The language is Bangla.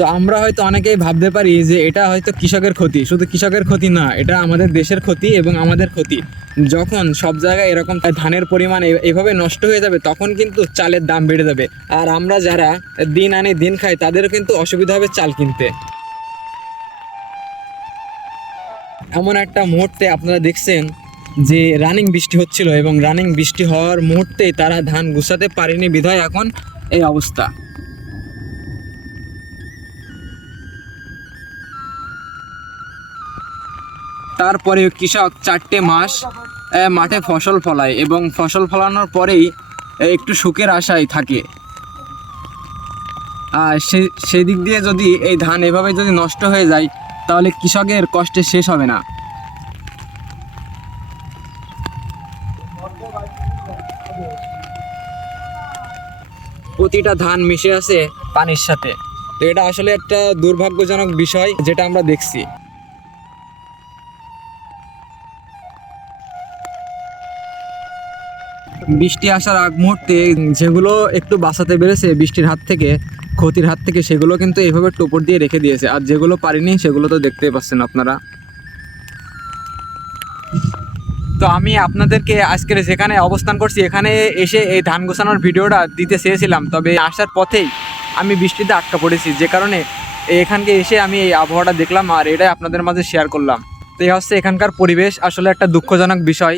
তো আমরা হয়তো অনেকেই ভাবতে পারি যে এটা হয়তো কৃষকের ক্ষতি, শুধু কৃষকের ক্ষতি না, এটা আমাদের দেশের ক্ষতি এবং আমাদের ক্ষতি। যখন সব জায়গায় এরকম ধানের পরিমাণ এভাবে নষ্ট হয়ে যাবে তখন কিন্তু চালের দাম বেড়ে যাবে, আর আমরা যারা দিন আনি দিন খাই তাদেরও কিন্তু অসুবিধা হবে চাল কিনতে। এমন একটা মুহূর্তে আপনারা দেখছেন যে রানিং বৃষ্টি হচ্ছিল এবং রানিং বৃষ্টি হওয়ার মুহূর্তেই তারা ধান গুছাতে পারেনি বিধায় এখন এই অবস্থা। তারপরে কৃষক 4টে মাস মাঠে ফসল ফলায় এবং ফসল ফলানোর পরেই একটু সুখের আশায় থাকে। আর সেই দিক দিয়ে যদি এই ধান এভাবে যদি নষ্ট হয়ে যায় তাহলে কৃষকের কষ্টে শেষ হবে না। প্রতিটা ধান মিশে আছে পানির সাথে। তো এটা আসলে একটা দুর্ভাগ্যজনক বিষয় যেটা আমরা দেখছি। বৃষ্টি আসার আগ মুহূর্তে যেগুলো একটু বাঁচাতে পেরেছে বৃষ্টির হাত থেকে, ক্ষতির হাত থেকে, সেগুলো কিন্তু এইভাবে টোপর দিয়ে রেখে দিয়েছে, আর যেগুলো পারিনি সেগুলো তো দেখতেই পাচ্ছেন আপনারা। তো আমি আপনাদেরকে আজকের যেখানে অবস্থান করছি এখানে এসে এই ধান গোছানোর ভিডিওটা দিতে চেয়েছিলাম, তবে আসার পথেই আমি বৃষ্টিতে আটকা পড়েছি, যে কারণে এখানকে এসে আমি এই আবহাওয়াটা দেখলাম আর এটাই আপনাদের মাঝে শেয়ার করলাম। তো এই হচ্ছে এখানকার পরিবেশ, আসলে একটা দুঃখজনক বিষয়।